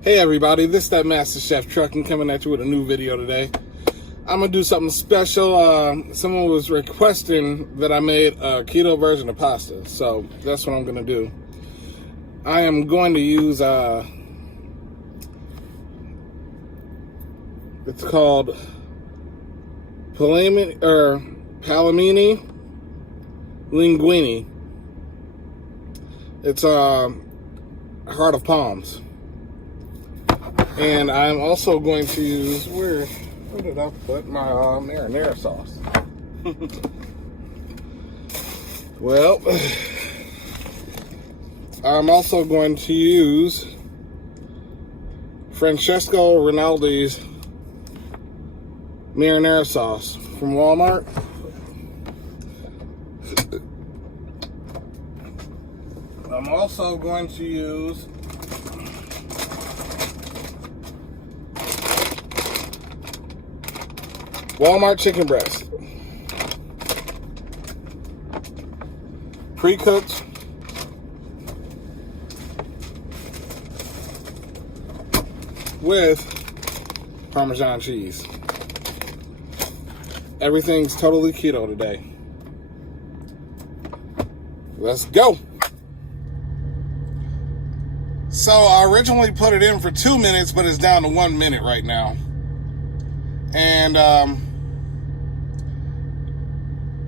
Hey everybody, this is that Master Chef Trucking coming at you with a new video today. I'm gonna do something special. Someone was requesting that I made a keto version of pasta, so that's what I'm gonna do. I am going to use it's called Palmini Linguine. It's heart of palms. And I'm also going to use, where did I put my marinara sauce? Well, I'm also going to use Francesco Rinaldi's marinara sauce from Walmart. I'm also going to use Walmart chicken breast, pre-cooked, with Parmesan cheese. Everything's totally keto today. Let's go. So I originally put it in for 2 minutes, but it's down to 1 minute right now. And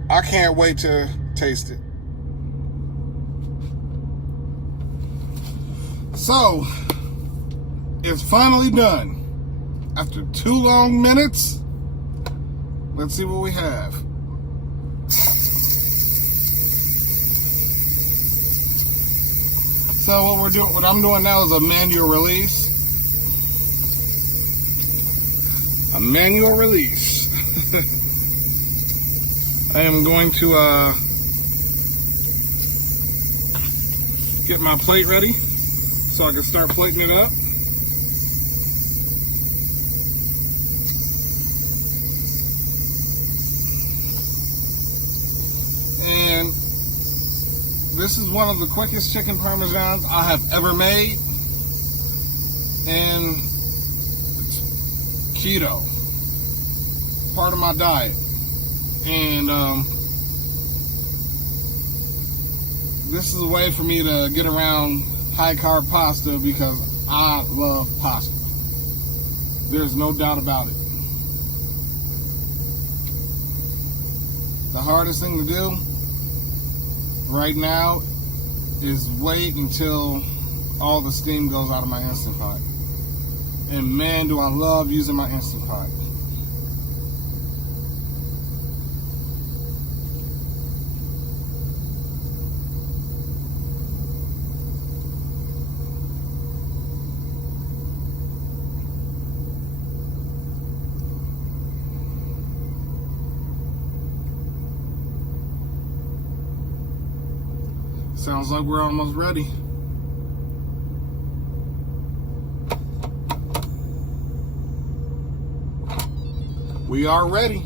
I can't wait to taste it. So, it's finally done. After 2 long minutes, let's see what we have. So what I'm doing now is a manual release. A manual release. I am going to get my plate ready so I can start plating it up. And this is one of the quickest chicken parmesans I have ever made. And it's keto. Part of my diet. And this is a way for me to get around high carb pasta because I love pasta. There's no doubt about it. The hardest thing to do right now is wait until all the steam goes out of my Instant Pot. And man, do I love using my Instant Pot. Sounds like we're almost ready. We are ready.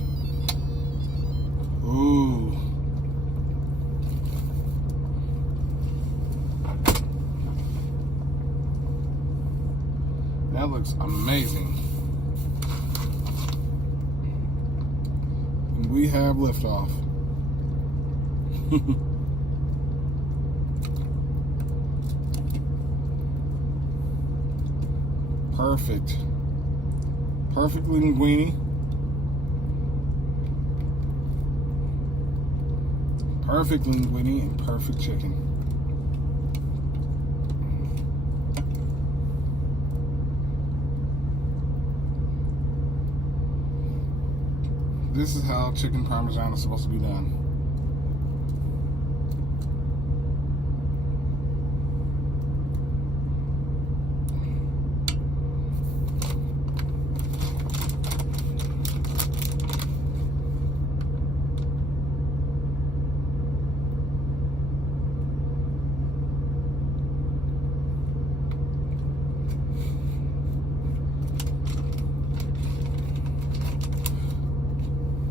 Ooh. That looks amazing. And we have liftoff. Perfect. Perfect linguine. Perfect linguine and perfect chicken. This is how chicken parmesan is supposed to be done.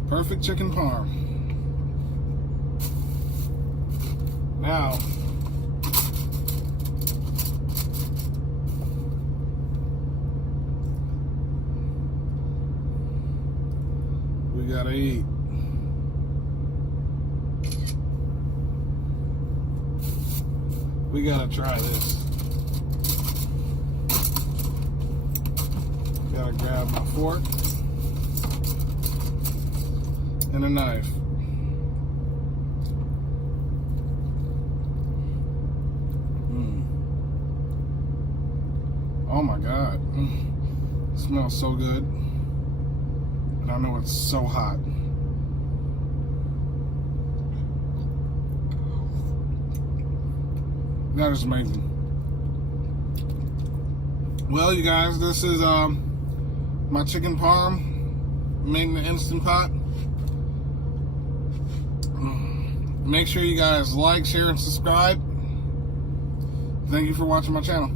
Perfect chicken parm. Now, gotta eat. We gotta try this. Gotta grab my fork and a knife. Oh my God. It smells so good. And I know it's so hot. That is amazing. Well, you guys, this is my chicken parm made in the Instant Pot. Make sure you guys like, share, and subscribe. Thank you for watching my channel.